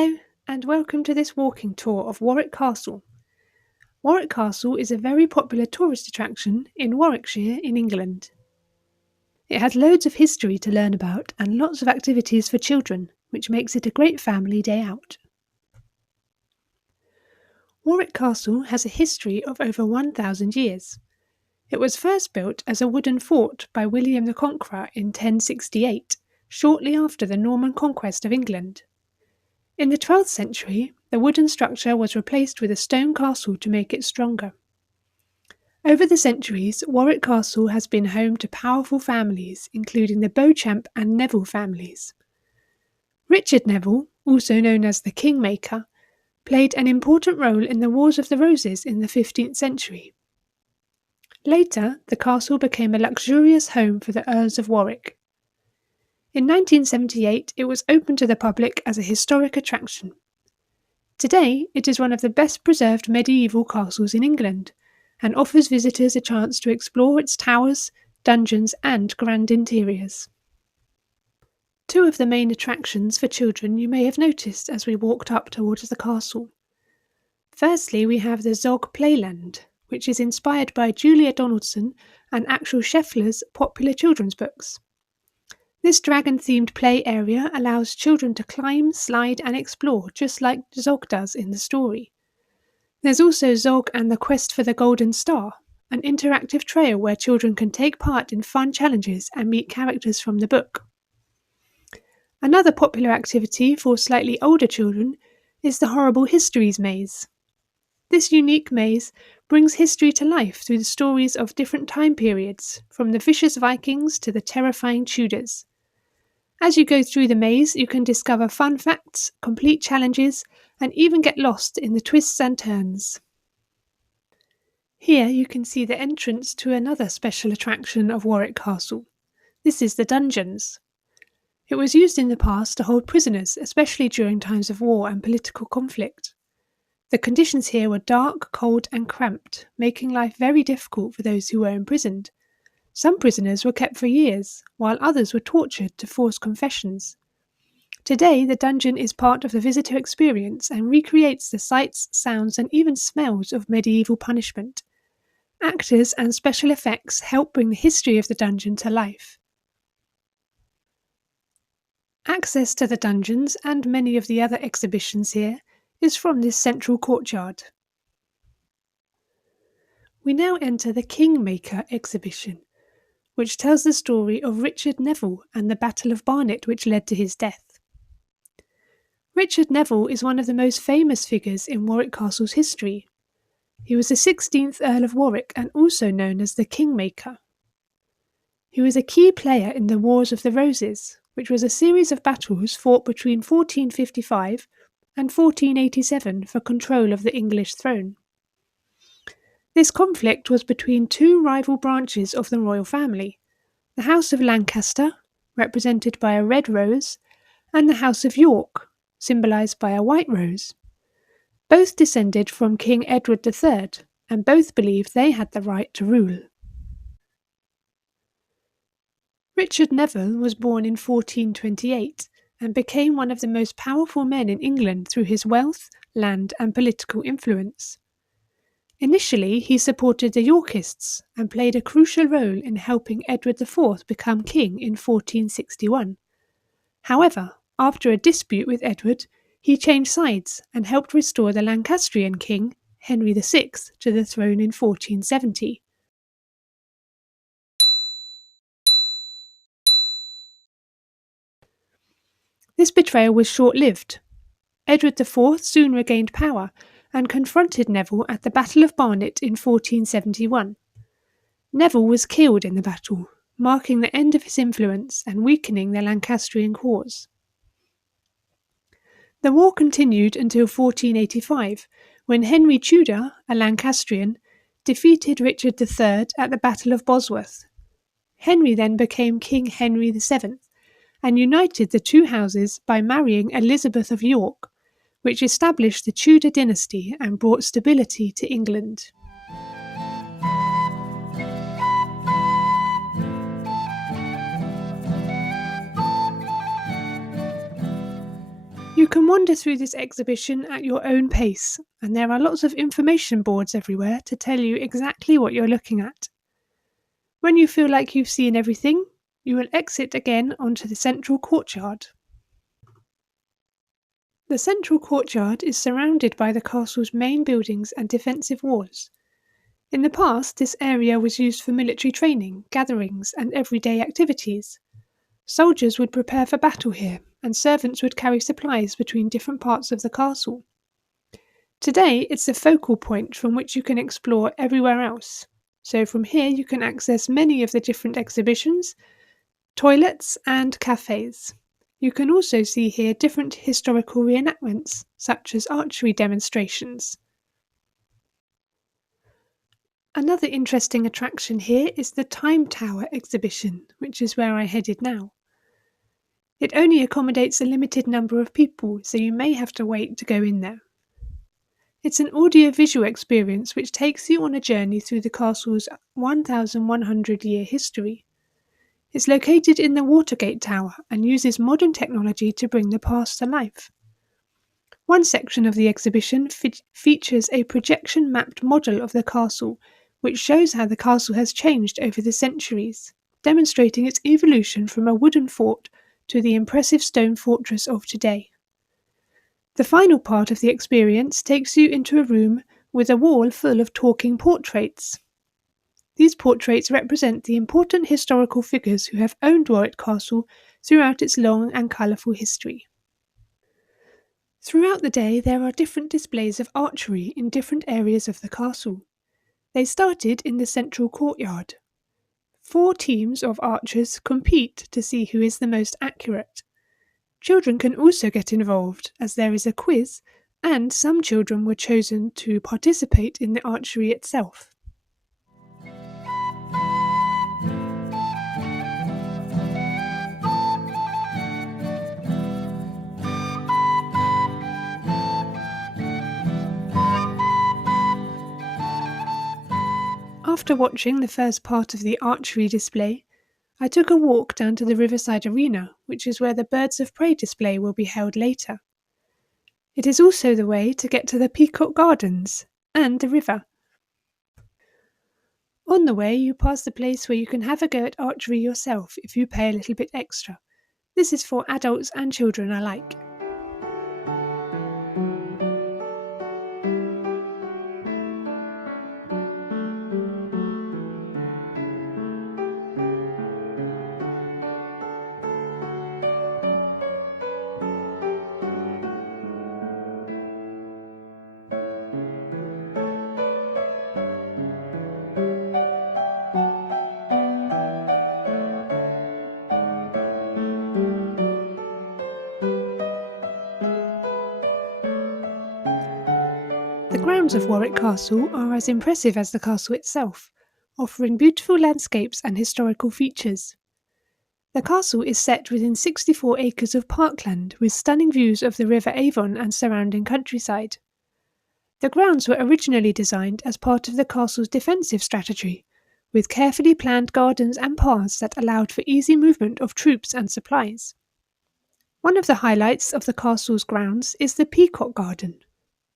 Hello, and welcome to this walking tour of Warwick Castle. Warwick Castle is a very popular tourist attraction in Warwickshire in England. It has loads of history to learn about and lots of activities for children, which makes it a great family day out. Warwick Castle has a history of over 1,000 years. It was first built as a wooden fort by William the Conqueror in 1068, shortly after the Norman conquest of England. In the 12th century, the wooden structure was replaced with a stone castle to make it stronger. Over the centuries, Warwick Castle has been home to powerful families, including the Beauchamp and Neville families. Richard Neville, also known as the Kingmaker, played an important role in the Wars of the Roses in the 15th century. Later, the castle became a luxurious home for the Earls of Warwick. In 1978, it was opened to the public as a historic attraction. Today, it is one of the best preserved medieval castles in England and offers visitors a chance to explore its towers, dungeons, and grand interiors. Two of the main attractions for children you may have noticed as we walked up towards the castle. Firstly, we have the Zog Playland, which is inspired by Julia Donaldson and Axel Scheffler's popular children's books. This dragon-themed play area allows children to climb, slide and explore just like Zog does in the story. There's also Zog and the Quest for the Golden Star, an interactive trail where children can take part in fun challenges and meet characters from the book. Another popular activity for slightly older children is the Horrible Histories maze. This unique maze brings history to life through the stories of different time periods, from the vicious Vikings to the terrifying Tudors. As you go through the maze, you can discover fun facts, complete challenges, and even get lost in the twists and turns. Here you can see the entrance to another special attraction of Warwick Castle. This is the dungeons. It was used in the past to hold prisoners, especially during times of war and political conflict. The conditions here were dark, cold, and cramped, making life very difficult for those who were imprisoned. Some prisoners were kept for years, while others were tortured to force confessions. Today, the dungeon is part of the visitor experience and recreates the sights, sounds, and even smells of medieval punishment. Actors and special effects help bring the history of the dungeon to life. Access to the dungeons and many of the other exhibitions here is from this central courtyard. We now enter the Kingmaker Exhibition, which tells the story of Richard Neville and the Battle of Barnet which led to his death. Richard Neville is one of the most famous figures in Warwick Castle's history. He was the 16th Earl of Warwick and also known as the Kingmaker. He was a key player in the Wars of the Roses, which was a series of battles fought between 1455 and 1487 for control of the English throne. This conflict was between two rival branches of the royal family, the House of Lancaster, represented by a red rose, and the House of York, symbolised by a white rose. Both descended from King Edward III, and both believed they had the right to rule. Richard Neville was born in 1428 and became one of the most powerful men in England through his wealth, land, and political influence. Initially, he supported the Yorkists and played a crucial role in helping Edward IV become king in 1461. However, after a dispute with Edward, he changed sides and helped restore the Lancastrian king, Henry VI, to the throne in 1470. This betrayal was short-lived. Edward IV soon regained power and confronted Neville at the Battle of Barnet in 1471. Neville was killed in the battle, marking the end of his influence and weakening the Lancastrian cause. The war continued until 1485, when Henry Tudor, a Lancastrian, defeated Richard III at the Battle of Bosworth. Henry then became King Henry VII and united the two houses by marrying Elizabeth of York, which established the Tudor dynasty and brought stability to England. You can wander through this exhibition at your own pace, and there are lots of information boards everywhere to tell you exactly what you're looking at. When you feel like you've seen everything, you will exit again onto the central courtyard. The central courtyard is surrounded by the castle's main buildings and defensive walls. In the past, this area was used for military training, gatherings, and everyday activities. Soldiers would prepare for battle here, and servants would carry supplies between different parts of the castle. Today, it's a focal point from which you can explore everywhere else. So from here you can access many of the different exhibitions, toilets and cafes. You can also see here different historical reenactments, such as archery demonstrations. Another interesting attraction here is the Time Tower exhibition, which is where I headed now. It only accommodates a limited number of people, so you may have to wait to go in there. It's an audio-visual experience which takes you on a journey through the castle's 1,100-year history. It's located in the Watergate Tower and uses modern technology to bring the past to life. One section of the exhibition features a projection-mapped model of the castle, which shows how the castle has changed over the centuries, demonstrating its evolution from a wooden fort to the impressive stone fortress of today. The final part of the experience takes you into a room with a wall full of talking portraits. These portraits represent the important historical figures who have owned Warwick Castle throughout its long and colourful history. Throughout the day, there are different displays of archery in different areas of the castle. They started in the central courtyard. 4 teams of archers compete to see who is the most accurate. Children can also get involved, as there is a quiz, and some children were chosen to participate in the archery itself. After watching the first part of the archery display, I took a walk down to the Riverside Arena, which is where the Birds of Prey display will be held later. It is also the way to get to the Peacock Gardens and the river. On the way, you pass the place where you can have a go at archery yourself if you pay a little bit extra. This is for adults and children alike. The grounds of Warwick Castle are as impressive as the castle itself, offering beautiful landscapes and historical features. The castle is set within 64 acres of parkland with stunning views of the River Avon and surrounding countryside. The grounds were originally designed as part of the castle's defensive strategy, with carefully planned gardens and paths that allowed for easy movement of troops and supplies. One of the highlights of the castle's grounds is the Peacock Garden.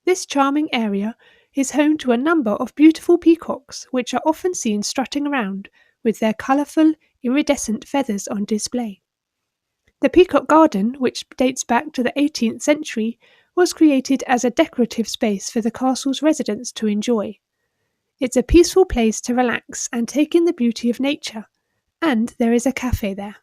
This charming area is home to a number of beautiful peacocks which are often seen strutting around with their colourful, iridescent feathers on display. The Peacock Garden, which dates back to the 18th century, was created as a decorative space for the castle's residents to enjoy. It's a peaceful place to relax and take in the beauty of nature, and there is a cafe there.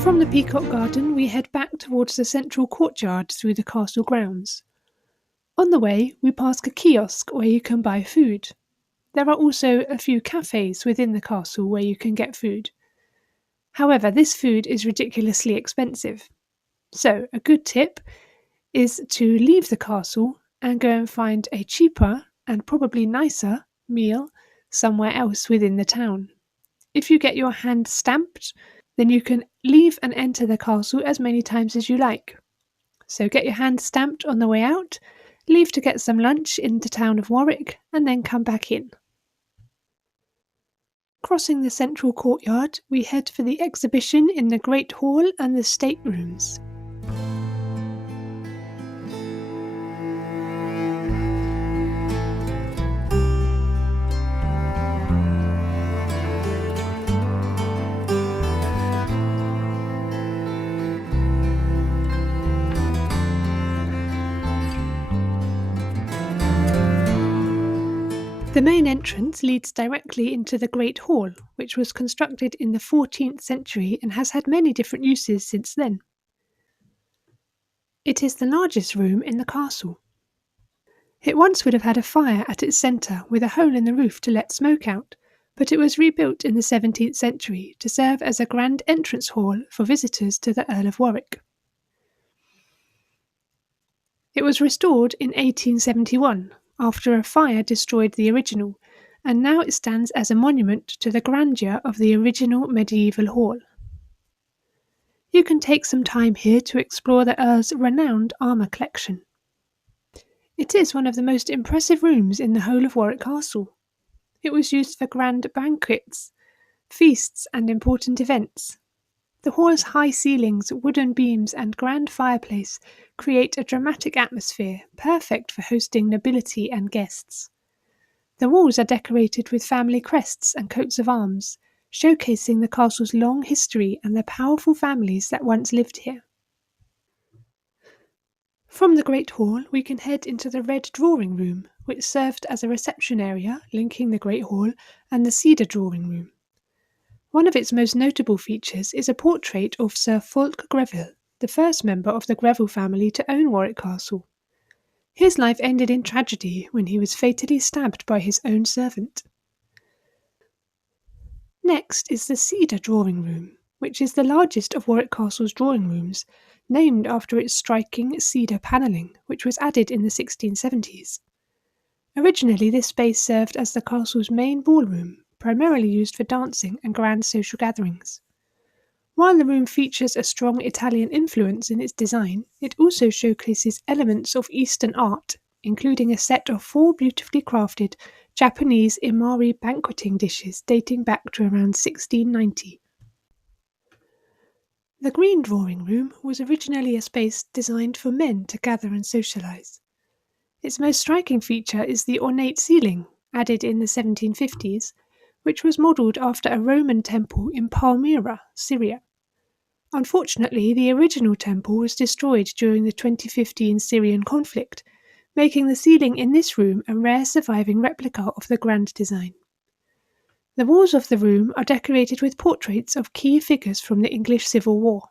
From the Peacock Garden, we head back towards the central courtyard through the castle grounds. On the way, we pass a kiosk where you can buy food. There are also a few cafes within the castle where you can get food. However, this food is ridiculously expensive. So, a good tip is to leave the castle and go and find a cheaper and probably nicer meal somewhere else within the town. If you get your hand stamped, then you can leave and enter the castle as many times as you like. So get your hand stamped on the way out, leave to get some lunch in the town of Warwick, and then come back in. Crossing the central courtyard, we head for the exhibition in the Great Hall and the staterooms. The main entrance leads directly into the Great Hall, which was constructed in the 14th century and has had many different uses since then. It is the largest room in the castle. It once would have had a fire at its centre with a hole in the roof to let smoke out, but it was rebuilt in the 17th century to serve as a grand entrance hall for visitors to the Earl of Warwick. It was restored in 1871 after a fire destroyed the original, and now it stands as a monument to the grandeur of the original medieval hall. You can take some time here to explore the Earl's renowned armour collection. It is one of the most impressive rooms in the whole of Warwick Castle. It was used for grand banquets, feasts and important events. The hall's high ceilings, wooden beams and grand fireplace create a dramatic atmosphere, perfect for hosting nobility and guests. The walls are decorated with family crests and coats of arms, showcasing the castle's long history and the powerful families that once lived here. From the Great Hall, we can head into the Red Drawing Room, which served as a reception area linking the Great Hall and the Cedar Drawing Room. One of its most notable features is a portrait of Sir Fulk Greville, the first member of the Greville family to own Warwick Castle. His life ended in tragedy when he was fatally stabbed by his own servant. Next is the Cedar Drawing Room, which is the largest of Warwick Castle's drawing rooms, named after its striking cedar panelling, which was added in the 1670s. Originally, this space served as the castle's main ballroom, primarily used for dancing and grand social gatherings. While the room features a strong Italian influence in its design, it also showcases elements of Eastern art, including a set of 4 beautifully crafted Japanese imari banqueting dishes dating back to around 1690. The Green Drawing Room was originally a space designed for men to gather and socialise. Its most striking feature is the ornate ceiling, added in the 1750s, which was modelled after a Roman temple in Palmyra, Syria. Unfortunately, the original temple was destroyed during the 2015 Syrian conflict, making the ceiling in this room a rare surviving replica of the grand design. The walls of the room are decorated with portraits of key figures from the English Civil War.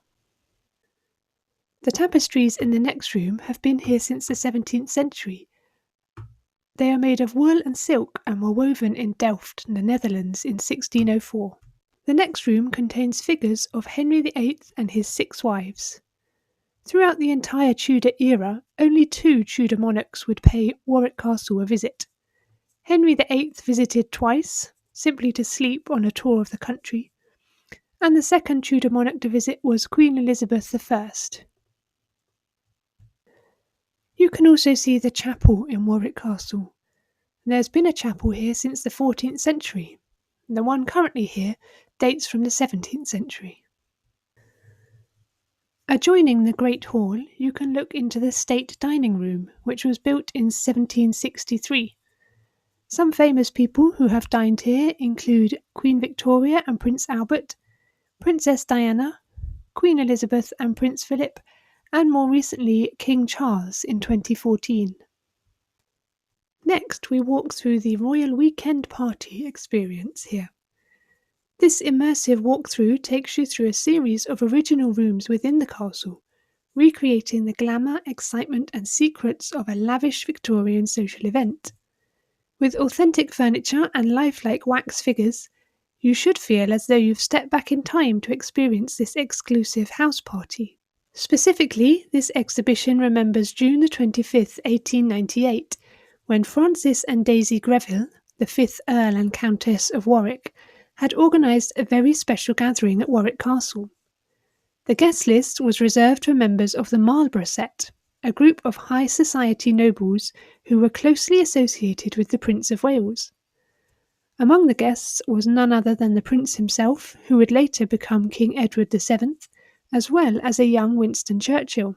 The tapestries in the next room have been here since the 17th century. They are made of wool and silk and were woven in Delft, the Netherlands, in 1604. The next room contains figures of Henry VIII and his 6 wives. Throughout the entire Tudor era, only 2 Tudor monarchs would pay Warwick Castle a visit. Henry VIII visited twice, simply to sleep on a tour of the country, and the second Tudor monarch to visit was Queen Elizabeth I. You can also see the chapel in Warwick Castle. There's been a chapel here since the 14th century. The one currently here dates from the 17th century. Adjoining the Great Hall, you can look into the State Dining Room, which was built in 1763. Some famous people who have dined here include Queen Victoria and Prince Albert, Princess Diana, Queen Elizabeth and Prince Philip, and more recently King Charles in 2014. Next, we walk through the Royal Weekend Party experience here. This immersive walkthrough takes you through a series of original rooms within the castle, recreating the glamour, excitement and secrets of a lavish Victorian social event. With authentic furniture and lifelike wax figures, you should feel as though you've stepped back in time to experience this exclusive house party. Specifically, this exhibition remembers June the 25th, 1898, when Francis and Daisy Greville, the 5th Earl and Countess of Warwick, had organised a very special gathering at Warwick Castle. The guest list was reserved for members of the Marlborough set, a group of high society nobles who were closely associated with the Prince of Wales. Among the guests was none other than the Prince himself, who would later become King Edward VII, as well as a young Winston Churchill.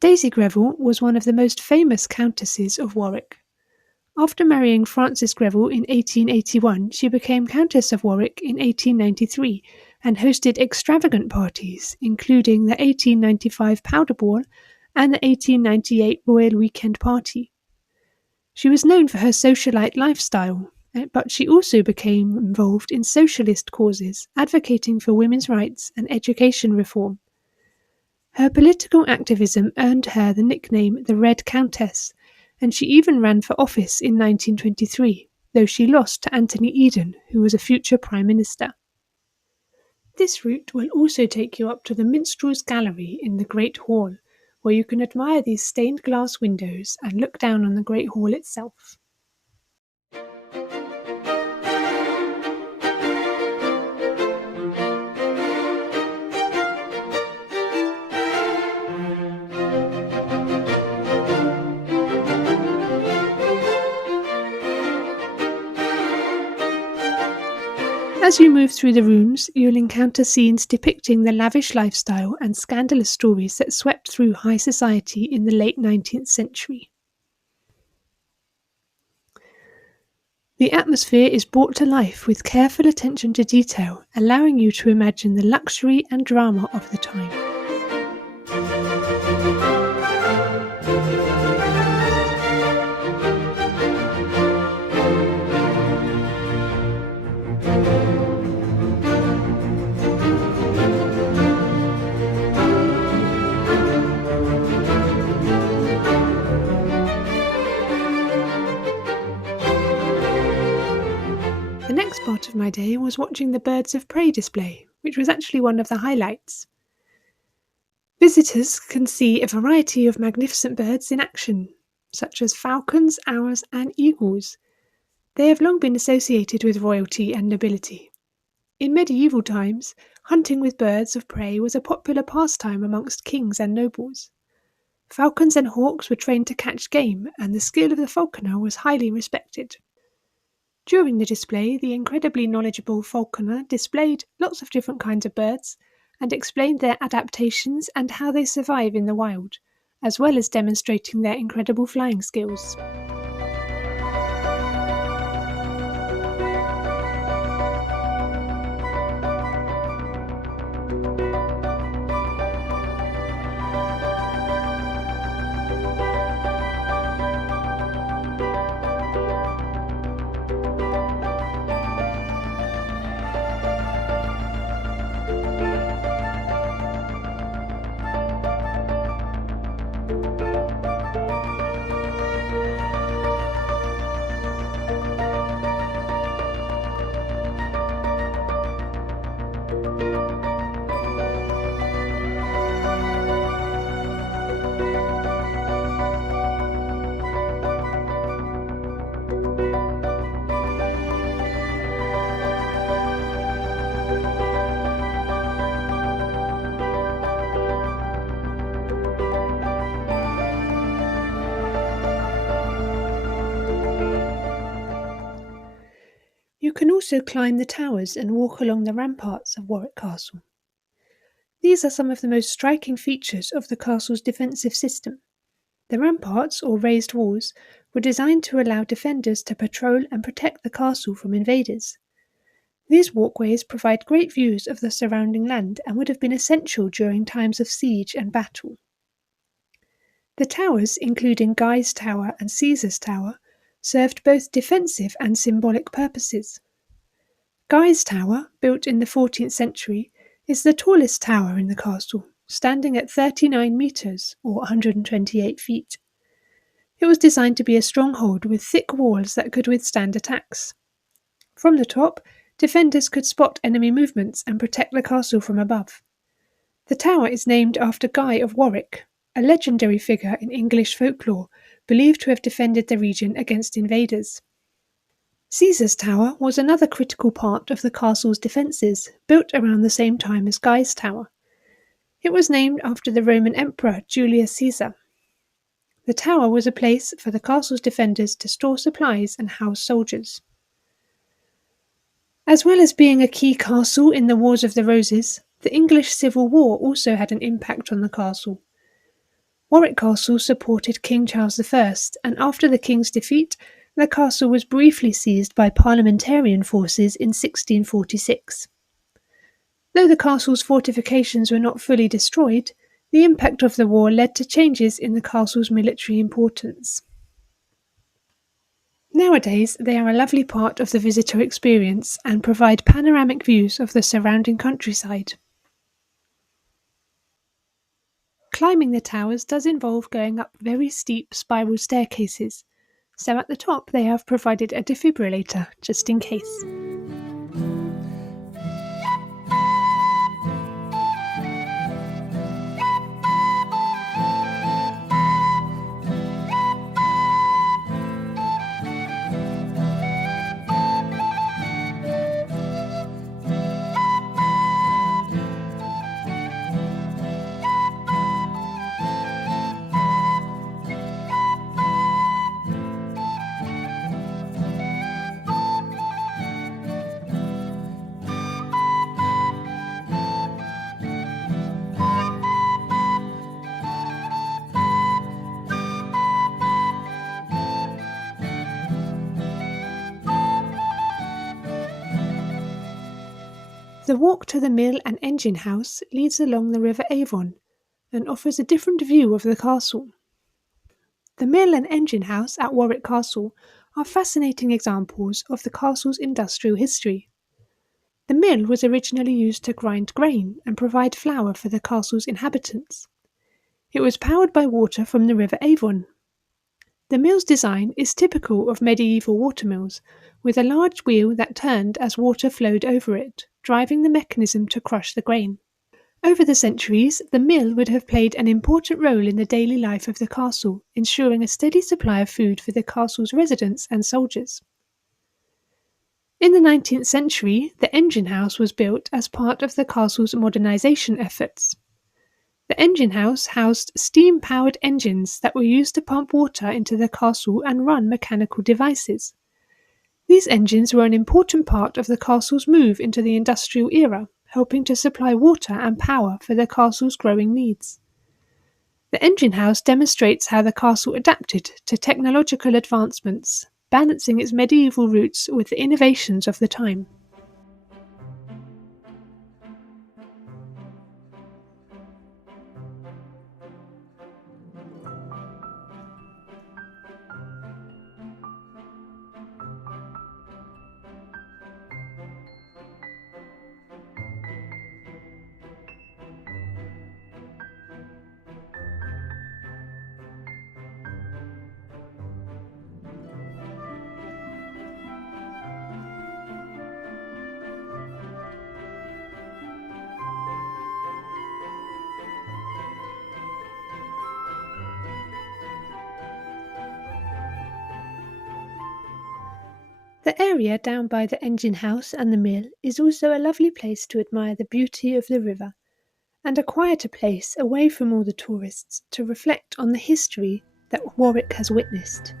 Daisy Greville was one of the most famous countesses of Warwick. After marrying Francis Greville in 1881, she became Countess of Warwick in 1893 and hosted extravagant parties, including the 1895 Powder Ball and the 1898 Royal Weekend Party. She was known for her socialite lifestyle, but she also became involved in socialist causes, advocating for women's rights and education reform. Her political activism earned her the nickname the Red Countess, and she even ran for office in 1923, though she lost to Anthony Eden, who was a future Prime Minister. This route will also take you up to the Minstrel's Gallery in the Great Hall, where you can admire these stained glass windows and look down on the Great Hall itself. As you move through the rooms, you'll encounter scenes depicting the lavish lifestyle and scandalous stories that swept through high society in the late 19th century. The atmosphere is brought to life with careful attention to detail, allowing you to imagine the luxury and drama of the time. The next part of my day was watching the birds of prey display, which was actually one of the highlights. Visitors can see a variety of magnificent birds in action, such as falcons, owls, and eagles. They have long been associated with royalty and nobility. In medieval times, hunting with birds of prey was a popular pastime amongst kings and nobles. Falcons and hawks were trained to catch game, and the skill of the falconer was highly respected. During the display, the incredibly knowledgeable falconer displayed lots of different kinds of birds and explained their adaptations and how they survive in the wild, as well as demonstrating their incredible flying skills. You can also climb the towers and walk along the ramparts of Warwick Castle. These are some of the most striking features of the castle's defensive system. The ramparts, or raised walls, were designed to allow defenders to patrol and protect the castle from invaders. These walkways provide great views of the surrounding land and would have been essential during times of siege and battle. The towers, including Guy's Tower and Caesar's Tower, served both defensive and symbolic purposes. Guy's Tower, built in the 14th century, is the tallest tower in the castle, standing at 39 metres, or 128 feet. It was designed to be a stronghold with thick walls that could withstand attacks. From the top, defenders could spot enemy movements and protect the castle from above. The tower is named after Guy of Warwick, a legendary figure in English folklore, believed to have defended the region against invaders. Caesar's Tower was another critical part of the castle's defences, built around the same time as Guy's Tower. It was named after the Roman Emperor Julius Caesar. The tower was a place for the castle's defenders to store supplies and house soldiers. As well as being a key castle in the Wars of the Roses, the English Civil War also had an impact on the castle. Warwick Castle supported King Charles I, and after the king's defeat, the castle was briefly seized by parliamentarian forces in 1646. Though the castle's fortifications were not fully destroyed, the impact of the war led to changes in the castle's military importance. Nowadays, they are a lovely part of the visitor experience and provide panoramic views of the surrounding countryside. Climbing the towers does involve going up very steep spiral staircases, so at the top they have provided a defibrillator just in case. The walk to the mill and engine house leads along the River Avon and offers a different view of the castle. The mill and engine house at Warwick Castle are fascinating examples of the castle's industrial history. The mill was originally used to grind grain and provide flour for the castle's inhabitants. It was powered by water from the River Avon. The mill's design is typical of medieval watermills, with a large wheel that turned as water flowed over it, driving the mechanism to crush the grain. Over the centuries, the mill would have played an important role in the daily life of the castle, ensuring a steady supply of food for the castle's residents and soldiers. In the 19th century, the engine house was built as part of the castle's modernisation efforts. The engine house housed steam-powered engines that were used to pump water into the castle and run mechanical devices. These engines were an important part of the castle's move into the industrial era, helping to supply water and power for the castle's growing needs. The engine house demonstrates how the castle adapted to technological advancements, balancing its medieval roots with the innovations of the time. The area down by the engine house and the mill is also a lovely place to admire the beauty of the river, and a quieter place away from all the tourists to reflect on the history that Warwick has witnessed.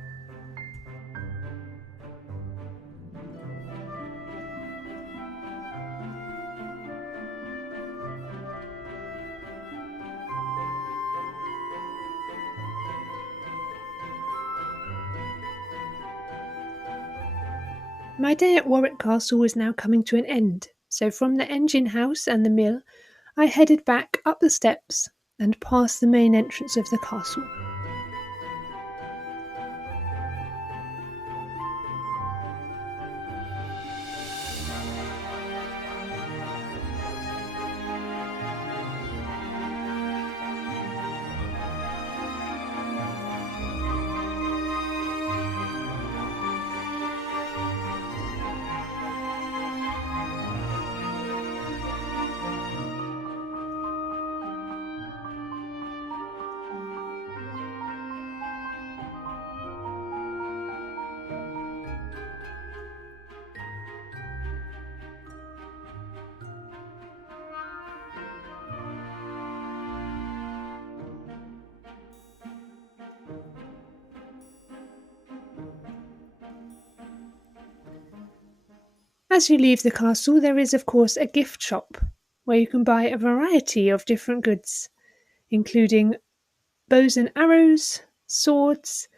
My day at Warwick Castle was now coming to an end, so from the engine house and the mill, I headed back up the steps and past the main entrance of the castle. As you leave the castle, there is, of course, a gift shop where you can buy a variety of different goods, including bows and arrows, swords,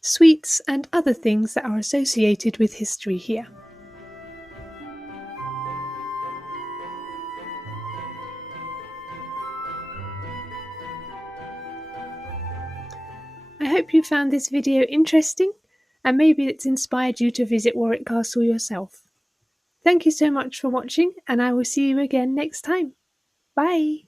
sweets, and other things that are associated with history here. I hope you found this video interesting, and maybe it's inspired you to visit Warwick Castle yourself. Thank you so much for watching, and I will see you again next time. Bye!